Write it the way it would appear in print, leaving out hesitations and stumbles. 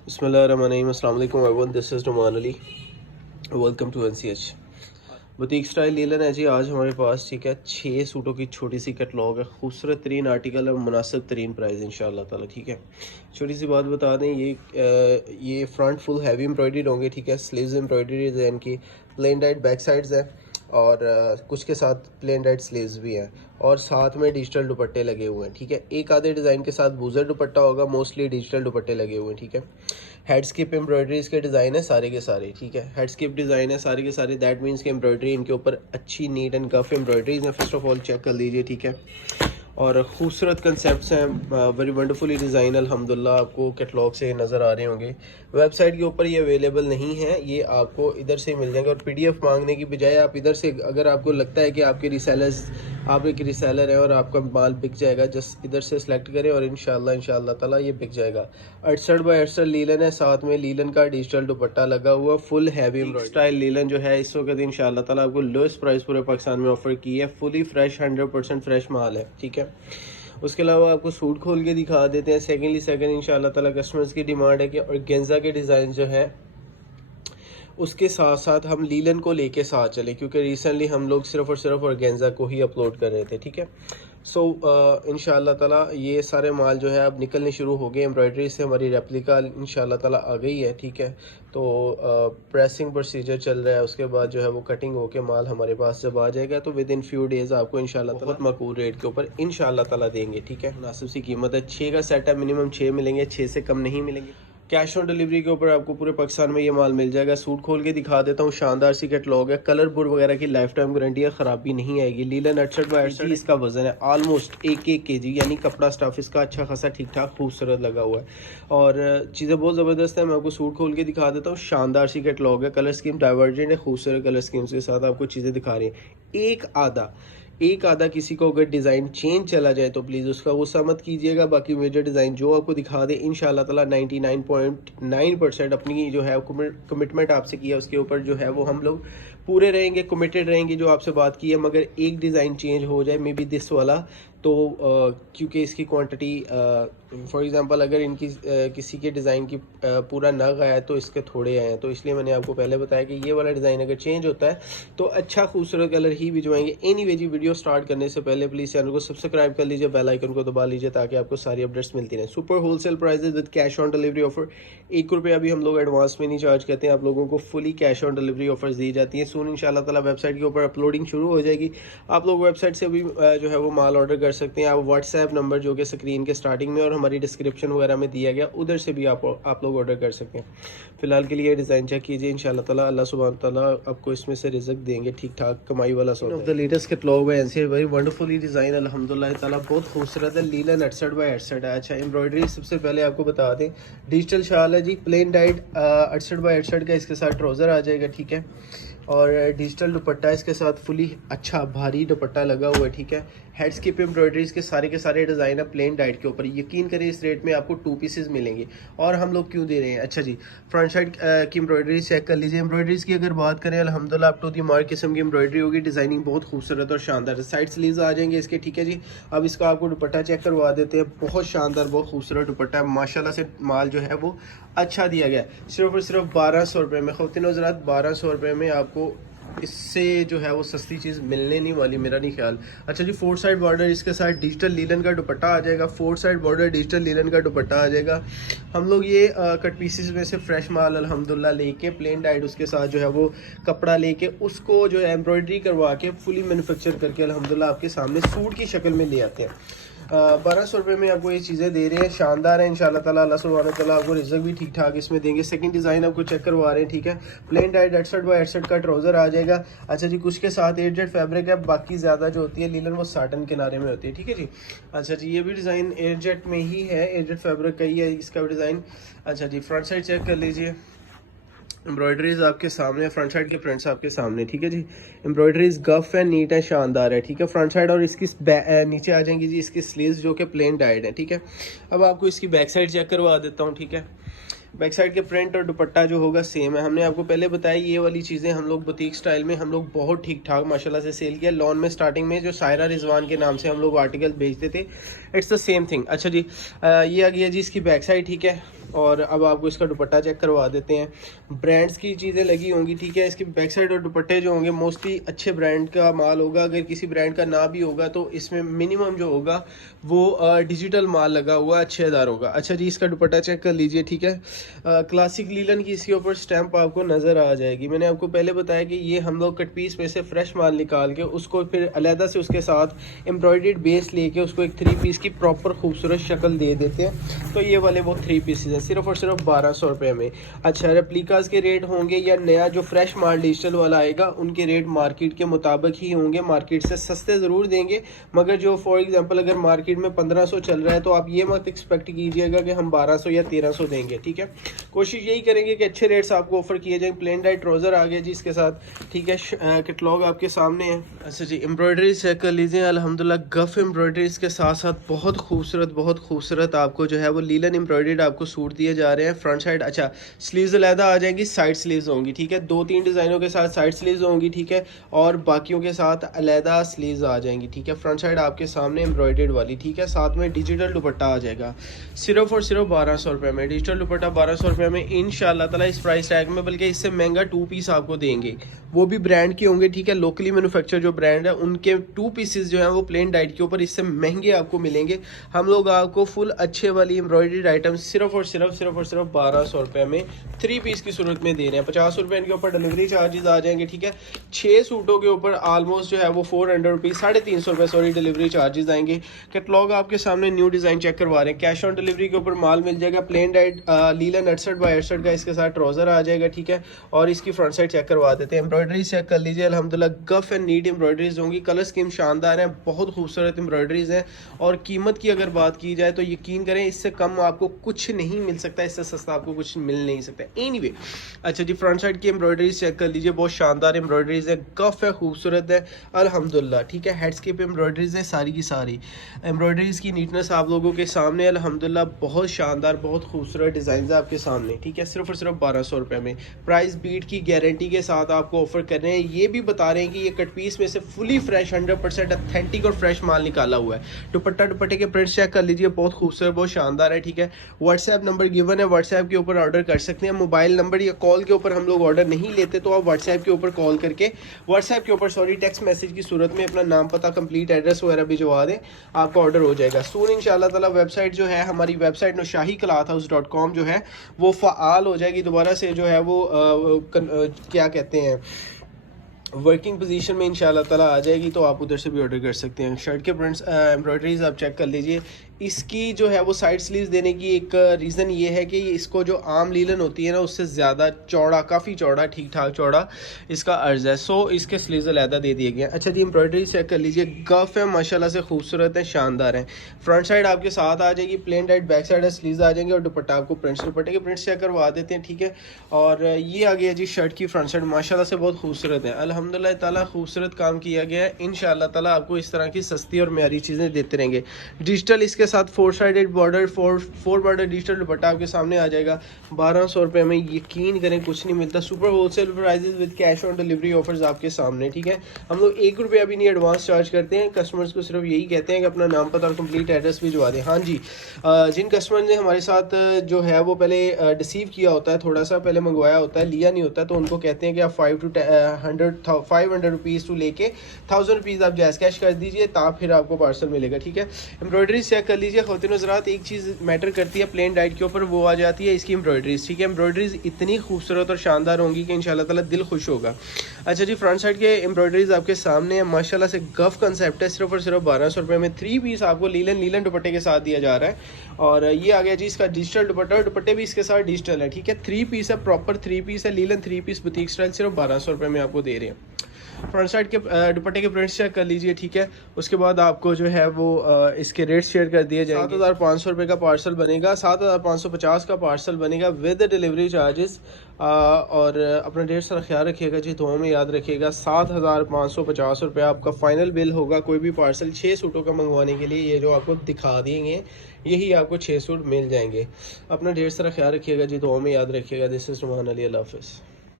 बिस्मिल्लाहिर्रहमानिर्रहीम, अस्सलाम वालेकुम everyone, this is Numan Ali, welcome to NCH boutique style लीलन है जी। आज हमारे पास ठीक है 6 सूटों की छोटी सी कैटलॉग है, खूबसूरत तरीन आर्टिकल और मुनासिब तरीन प्राइस इंशाल्लाह ताला। ठीक है, छोटी सी बात बता दें, ये फ्रंट फुल हैवी एम्ब्रॉयडरी होंगे। ठीक है, स्लीव्स एम्ब्रॉयडरी डिज़ाइन की, प्लेन डाइट बैक साइड्स हैं और कुछ के साथ प्लेन डाइट स्लीव्स भी हैं और साथ में डिजिटल दुपट्टे लगे हुए हैं। ठीक है, एक आधे डिज़ाइन के साथ बूजर दुपट्टा होगा, मोस्टली डिजिटल दुपट्टे लगे हुए हैं। ठीक है, हेड स्किप एम्ब्रॉयडरीज के डिज़ाइन है सारे के सारे। ठीक है, हेड स्किप डिज़ाइन है सारे के सारे, दैट मीन्स कि एम्ब्रॉयडरी इनके ऊपर अच्छी नीट एंड गफ एम्ब्रॉयडरीज हैं। फर्स्ट ऑफ ऑल चेक कर लीजिए। ठीक है, और खूबसूरत कंसेप्ट्स हैं, वेरी वंडरफुली डिज़ाइन। अल्हम्दुलिल्लाह आपको कैटलॉग से नज़र आ रहे होंगे। वेबसाइट के ऊपर ये अवेलेबल नहीं है, ये आपको इधर से मिल जाएंगे। और PDF मांगने की बजाय आप इधर से, अगर आपको लगता है कि आप एक रीसेलर है और आपका माल बिक जाएगा, जस्ट इधर से सिलेक्ट करें और इंशाल्लाह ताला ये बिक जाएगा। 68 बाय 68 लीलन है, साथ में लीलन का डिजिटल दुपट्टा लगा हुआ, फुल हैवी स्टाइल लीलन जो है इस वक्त इंशाल्लाह ताला आपको लोएस्ट प्राइस पूरे पाकिस्तान में ऑफर की है। फुली फ्रेश 100% फ्रेश माल है। ठीक है, उसके अलावा आपको सूट खोल के दिखा देते हैं। सेकेंड इंशाल्लाह ताला कस्टमर्स की डिमांड है कि ऑर्गेन्जा के डिज़ाइन जो है उसके साथ साथ हम लीलन को लेके साथ चले, क्योंकि रिसेंटली हम लोग सिर्फ और सिर्फ ऑर्गेन्जा को ही अपलोड कर रहे थे। ठीक है, सो इंशाल्लाह ताला ये सारे माल जो है अब निकलने शुरू हो गए। एम्ब्रॉयडरी से हमारी रेप्लिका इंशाल्लाह ताला आ गई है। ठीक है, तो प्रेसिंग प्रोसीजर चल रहा है, उसके बाद जो है वो कटिंग होके माल हमारे पास जब आ जाएगा तो विद इन फ्यू डेज़ आपको इंशाल्लाह ताला बहुत मकबूल रेट के ऊपर इंशाल्लाह ताला देंगे। ठीक है, मुनासिब सी कीमत है। 6 का सेट है, मिनिमम 6 मिलेंगे, 6 से कम नहीं मिलेंगे। कैश ऑन डिलीवरी के ऊपर आपको पूरे पाकिस्तान में ये माल मिल जाएगा। सूट खोल के दिखा देता हूँ, शानदार सी कैटलॉग है, कलर बुर वगैरह की लाइफ टाइम गारंटी है, ख़राबी नहीं आएगी। लीलन 68 बाय 68 इसका वजन है, ऑलमोस्ट 1 kg, यानी कपड़ा स्टफ इसका अच्छा खासा ठीक ठाक खूबसूरत लगा हुआ है और चीज़ें बहुत ज़बरदस्त है। मैं आपको सूट खोल के दिखा देता हूँ, शानदार सी कैटलॉग है, कलर स्कीम डाइवर्जेंट है, खूबसूरत कलर स्कीम्स के साथ आपको चीज़ें दिखा रही हैं। एक आधा किसी को अगर डिज़ाइन चेंज चला जाए तो प्लीज़ उसका गुस्सा मत कीजिएगा। बाकी मेजर डिज़ाइन जो आपको दिखा दे इंशाल्लाह ताला 99.9% अपनी जो है कमिटमेंट आपसे किया उसके ऊपर जो है वो हम लोग पूरे रहेंगे, कमिटेड रहेंगे जो आपसे बात की है। मगर एक डिज़ाइन चेंज हो जाए, मे बी दिस वाला, तो क्योंकि इसकी क्वांटिटी फॉर एग्जांपल अगर इनकी किसी के डिज़ाइन की पूरा नग आया तो इसके थोड़े आए हैं, तो इसलिए मैंने आपको पहले बताया कि ये वाला डिज़ाइन अगर चेंज होता है तो अच्छा खूबसूरत कलर ही भिजवाएंगे। एनीवे जी, वीडियो स्टार्ट करने से पहले प्लीज़ चैनल को सब्सक्राइब कर लीजिए, बेल आइकन को दबा लीजिए ताकि आपको सारी अपडेट्स मिलती रहें। Super wholesale prices with cash on delivery offer, ₹1 भी हम लोग एडवांस में नहीं चार्ज करते हैं, आप लोगों को fully cash on delivery offers दी जाती हैं। सून इंशाल्लाह ताला वेबसाइट के ऊपर अपलोडिंग शुरू हो जाएगी, आप लोग वेबसाइट से भी जो है वो माल ऑर्डर कर सकते हैं। आप व्हाट्सएप नंबर जो कि स्क्रीन के स्टार्टिंग में और हमारी डिस्क्रिप्शन वगैरह में दिया गया, उधर से भी आप लोग ऑर्डर कर सकते हैं। फिलहाल के लिए डिज़ाइन चेक कीजिए, इंशाल्लाह ताला अल्लाह सुब्हान ताला आपको इसमें से रिज़्क देंगे, ठीक ठाक कमाई वाला सौदा है। द लेटेस्ट कैटलॉग है एनसी, वेरी वंडरफुली डिज़ाइन, अल्हम्दुलिल्लाह ताला बहुत खूबसूरत है। लीलन 68 बाय 68 है। अच्छा, एम्ब्रॉयडरी सबसे पहले आपको बता दें, डिजिटल शाल है जी, प्लेन डाइट 68 बाय 68 का इसके साथ ट्राउज़र आ जाएगा। ठीक है, और डिजिटल दुपट्टा इसके साथ फुली अच्छा भारी दुपट्टा लगा हुआ है। ठीक है, हेड स्किप एम्ब्रॉयडरीज के सारे डिज़ाइन है प्लेन डाइट के ऊपर। यकीन करें इस रेट में आपको 2 पीसेस मिलेंगे। और हम लोग क्यों दे रहे हैं? अच्छा जी, फ्रंट साइड की एम्ब्रॉयडरी चेक कर लीजिए। एम्ब्रॉयडरीज की अगर बात करें, अल्हम्दुलिल्लाह अप टू दी मार्क किस्म की एम्ब्रॉयडरी होगी, डिज़ाइनिंग बहुत खूबसूरत और शानदार है। साइड स्लीव्स आ जाएंगे इसके। ठीक है जी, अब इसका आपको दुपट्टा चेक करवा देते हैं, बहुत शानदार बहुत खूबसूरत दुपट्टा है, माशाल्लाह से माल जो है वो अच्छा दिया गया है। सिर्फ और सिर्फ 1200 रुपये में, ख़वातीन हज़रात 1200 रुपये में आपको इससे जो है वो सस्ती चीज़ मिलने नहीं वाली, मेरा नहीं ख्याल। अच्छा जी, 4 साइड बॉर्डर इसके साथ डिजिटल लीलन का दुपट्टा आ जाएगा। 4 साइड बॉर्डर डिजिटल लीलन का दुपट्टा आ जाएगा। हम लोग ये कट पीसेस में से फ्रेश माल अल्हम्दुलिल्लाह लेके, प्लेन डाइट उसके साथ जो है वो कपड़ा लेके उसको जो है एम्ब्रॉयडरी करवा के फुली मैन्युफैक्चर करके अल्हम्दुलिल्लाह आपके सामने सूट की शक्ल में ले आते हैं। 1200 रुपये में आपको ये चीज़ें दे रहे हैं, शानदार है। इंशाल्लाह ताला अल्लाह सुब्हानहू ताला आपको रिज़्क भी ठीक ठाक इसमें देंगे। सेकंड डिज़ाइन आपको चेक करवा रहे हैं। ठीक है, प्लेन डाइट 68 बाय 68 का ट्राउज़र आ जाएगा। अच्छा जी, कुछ के साथ 8 फैब्रिक है, बाकी ज़्यादा जो होती है लीलन वो साटन किनारे में होती है। ठीक है जी, अच्छा जी, ये भी डिज़ाइन 8 में ही है, 8 फैब्रिक का ही है इसका भी डिज़ाइन। अच्छा जी, फ्रंट साइड चेक कर लीजिए, एम्ब्रॉयडरीज आपके सामने, फ्रंट साइड के प्रिंट्स आपके सामने। ठीक है जी, एम्ब्रॉयडरीज गफ है, नीट है, शानदार है। ठीक है, फ्रंट साइड और इसकी नीचे आ जाएंगी जी इसकी स्लीव्स जो कि प्लेन डाइड है। ठीक है, अब आपको इसकी बैक साइड चेक करवा देता हूँ। ठीक है, बैक साइड के प्रिंट और दुपट्टा जो होगा सेम है। हमने आपको पहले बताया ये वाली चीज़ें हम लोग बुटीक स्टाइल में हम लोग बहुत ठीक ठाक माशाल्लाह से सेल किया। लॉन में स्टार्टिंग में जो सायरा रिजवान के नाम से हम लोग आर्टिकल भेजते थे, इट्स द सेम थिंग। अच्छा जी, ये आ गया जी इसकी बैक साइड। ठीक है, और अब आपको इसका दुपट्टा चेक करवा देते हैं। ब्रांड्स की चीज़ें लगी होंगी, ठीक है। इसकी बैक साइड और दुपट्टे जो होंगे मोस्टली अच्छे ब्रांड का माल होगा। अगर किसी ब्रांड का ना भी होगा तो इसमें मिनिमम जो होगा वो डिजिटल माल लगा हुआ अच्छे अदार होगा। अच्छा जी, इसका दुपट्टा चेक कर लीजिए, ठीक है। क्लासिक लीलन की इसके ऊपर स्टैंप आपको नज़र आ जाएगी। मैंने आपको पहले बताया कि ये हम लोग कट पीस में से फ्रेश माल निकाल के उसको फिर अलहदा से उसके साथ एम्ब्रॉयडर्ड बेस लेके उसको एक 3 पीस की प्रॉपर खूबसूरत शक्ल दे देते हैं। तो ये वाले वो 3 पीसेज हैं, सिर्फ और सिर्फ 1200 रुपये में। अच्छा, रेप्लिकास के रेट होंगे या नया जो फ्रेश माल डिजिटल वाला आएगा उनके रेट मार्केट के मुताबिक ही होंगे, मार्केट से सस्ते ज़रूर देंगे। मगर जो फॉर एग्जांपल अगर मार्केट में 1500 चल रहा है तो आप ये मत एक्सपेक्ट कीजिएगा कि हम 1200 या 1300 देंगे, ठीक है। कोशिश यही करेंगे कि अच्छे रेट्स आपको ऑफर किए जाएँ। प्लेन डाइट ट्राउज़र आ गया जी इसके साथ, ठीक है। कैटलॉग आपके सामने है। अच्छा जी, एम्ब्रॉयडरी चेक कर लीजिए। अल्हम्दुलिल्लाह गफ एम्ब्रॉयडरीज के साथ साथ बहुत खूबसूरत आपको जो है वो लीलन एम्ब्रॉयडर्ड आपको सूट दिए जा रहे हैं। फ्रंट साइड, अच्छा स्लीव्स अलहदा आ जाएंगी, साइड स्लीव्स होंगी, ठीक है। 2-3 डिज़ाइनों के साथ साइड स्लीव्स होंगी, ठीक है। और बाकियों के साथ अलहदा स्लीव्स आ जाएंगी, ठीक है। फ्रंट साइड आपके सामने एम्ब्रॉयडर्ड वाली, ठीक है। साथ में डिजिटल दुपट्टा आ जाएगा, सिर्फ और सिर्फ 1200 रुपये में। डिजिटल दुपट्टा 1200 रुपये में इंशाल्लाह ताला इस प्राइस टैग में, बल्कि इससे महंगा 2 पीस आपको देंगे, वो भी ब्रांड के होंगे, ठीक है। लोकली मैन्युफैक्चर जो ब्रांड है उनके 2 पीसेस जो हैं वो प्लेन डाइट के ऊपर इससे महंगे आपको मिलेंगे। हम लोग आपको फुल अच्छे वाली एम्ब्रॉयडर्ड आइटम सिर्फ और सिर्फ 1200 रुपये में 3 पीस की सूरत में दे रहे हैं। 50 रुपये इनके ऊपर डिलीवरी चार्जेस आ जाएंगे, ठीक है। 6 सूटों के ऊपर ऑलमोस्ट जो है वो 400 रुपीज़, 350 रुपये सॉरी डिलीवरी चार्जेस आएंगे। कैटलॉग आपके सामने न्यू डिज़ाइन चेक करवा रहे हैं। कैश ऑन डिलीवरी के ऊपर माल मिल जाएगा। प्लेन डाइट लीलन 68x68 का इसके साथ ट्राउज़र आ जाएगा, ठीक है। और इसकी फ्रंट साइड चेक करवा देते हैं। एम्ब्रॉयडरी चेक कर लीजिए, अल्हम्दुलिल्लाह गफ एंड नीट एम्ब्रॉयडरीज होंगी। कलर स्कीम शानदार है, बहुत खूबसूरत एम्ब्रॉयडरीज हैं। और कीमत की अगर बात की जाए तो यकीन करें इससे कम आपको कुछ नहीं मिल सकता, इससे सस्ता आपको कुछ मिल नहीं सकता। एनीवे, अच्छा जी, फ्रंट साइड की एम्ब्रॉयडरीज चेक कर लीजिए, बहुत शानदार एम्ब्रॉयडरीज है, गफ है, खूबसूरत है अल्हम्दुलिल्लाह, ठीक है। हेडस्केप एम्ब्रॉयडरीज है सारी की सारी। एम्ब्रॉयडरीज की नीटनेस आप लोगों के सामने अल्हम्दुलिल्लाह, बहुत शानदार, बहुत खूबसूरत डिज़ाइन है आपके सामने, ठीक है। सिर्फ और सिर्फ 1200 रुपये में। प्राइस बीट की गारंटी के साथ आपको ऑफर कर रहे हैं। ये भी बता रहे हैं कि ये कट पीस में से फुली फ्रेश 100% ऑथेंटिक और फ्रेश माल निकाला हुआ है। दुपट्टे के प्रिंट्स चेक कर लीजिए, बहुत खूबसूरत, बहुत शानदार है, ठीक है। व्हाट्सएप नंबर गिवन है, व्हाट्सएप के ऊपर ऑर्डर कर सकते हैं। मोबाइल नंबर या कॉल के ऊपर हम लोग ऑर्डर नहीं लेते, तो आप व्हाट्सएप के ऊपर कॉल करके टेक्स्ट मैसेज की सूरत में अपना नाम, पता, कंप्लीट एड्रेस वगैरह भिजवा दें, आपका ऑर्डर हो जाएगा। सून इंशाल्लाह ताला वेबसाइट जो है हमारी वेबसाइट नोशाही क्लॉथ हाउस .com जो है वो फ़ाल हो जाएगी दोबारा से, जो है वो क्या कहते हैं वर्किंग पोजीशन में इंशाल्लाह ताला आ जाएगी, तो आप उधर से भी ऑर्डर कर सकते हैं। शर्ट के प्रिंट्स एम्ब्रॉयडरीज आप चेक कर लीजिए। इसकी जो है वो साइड स्लीव्स देने की एक रीज़न ये है कि इसको जो आम लीलन होती है ना उससे ज़्यादा चौड़ा, काफ़ी चौड़ा, ठीक ठाक चौड़ा इसका अर्ज़ है, सो इसके स्लीव्स अलहदा दे दिए गए हैं। अच्छा जी, एम्ब्रॉयडरी चेक कर लीजिए, गफ है माशाल्लाह से, खूबसूरत है, शानदार है। फ्रंट साइड आपके साथ आ जाएगी, प्लेन डाइट बैक साइड है, स्लीव्स आ जाएंगे और दुपट्टा आपको दुपट्टे के प्रिंट्स चेक करवा देते हैं, ठीक है। और ये आ गया जी शर्ट की फ्रंट साइड, माशाल्लाह से बहुत खूबसूरत है, अल्हम्दुलिल्लाह ताला खूबसूरत काम किया गया है। इंशाल्लाह ताला आपको इस तरह की सस्ती और म्यारी चीज़ें देते रहेंगे। डिजिटल इसके साथ 4 साइडेड बॉर्डर, 4 बॉर्डर डिजिटल दुपट्टा आपके सामने आ जाएगा 1200 रुपये में। यकीन करें कुछ नहीं मिलता। Super wholesale prices with cash on delivery offers आपके सामने, ठीक है। हम लोग 1 रुपया भी नहीं एडवांस चार्ज करते हैं, कस्टमर्स को सिर्फ यही कहते हैं कि अपना नाम, पता और कंप्लीट एड्रेस भिजवा दें। हाँ जी, जिन कस्टमर ने हमारे साथ जो है वो पहले डिसीव किया होता है, थोड़ा सा पहले मंगवाया होता है, लिया नहीं होता, तो उनको कहते हैं कि आप 500 रुपीज़ टू लेके 1000 रुपीज़ आप जैस कैश कर दीजिए, तब फिर आपको पार्सल मिलेगा, ठीक है। एम्ब्रॉयडरी चेक कर लीजिए ख़वातीन हज़रात, एक चीज़ मैटर करती है प्लेन डाइट के ऊपर, वो आ जाती है इसकी एम्ब्रॉयडरीज, ठीक है। एम्ब्रॉयडरीज इतनी खूबसूरत और शानदार होंगी कि इंशाल्लाह ताला दिल खुश होगा। अच्छा जी, फ्रंट साइड के एम्ब्रॉयडरीज आपके सामने है, माशाल्लाह से गफ कंसेप्ट है, सिर्फ और सिर्फ 1200 रुपये में 3 पीस आपको लीलन दुपट्टे के साथ दिया जा रहा है। और ये आ गया जी इसका डिजिटल दुपट्टा, और दुपट्टे भी इसके साथ डिजिटल है, ठीक है। 3 पीस है, प्रॉपर 3 पीस है, लीलन 3 पीस बुटीक स्टाइल, सिर्फ 1200 रुपये में आपको दे रहे हैं। फ्रंट साइड के दुपट्टे के प्रिंट्स चेक कर लीजिए, ठीक है। उसके बाद आपको जो है वो इसके रेट शेयर कर दिए जाएंगे। 7500 रुपये का पार्सल बनेगा, 7550 का पार्सल बनेगा विद डिलीवरी चार्जेस। और अपना ढेर सारा ख्याल रखिएगा जी, दुआ में याद रखिएगा। 7550 रुपये आपका फ़ाइनल बिल होगा कोई भी पार्सल 6 सूटों का मंगवाने के लिए। ये जो आपको दिखा देंगे यही आपको 6 सूट मिल जाएंगे। अपना ढेर सारा ख्याल रखिएगा जी, दुआ में याद रखिएगा। दिस इज़ नुमान अली, अल्लाह हाफ़िज़।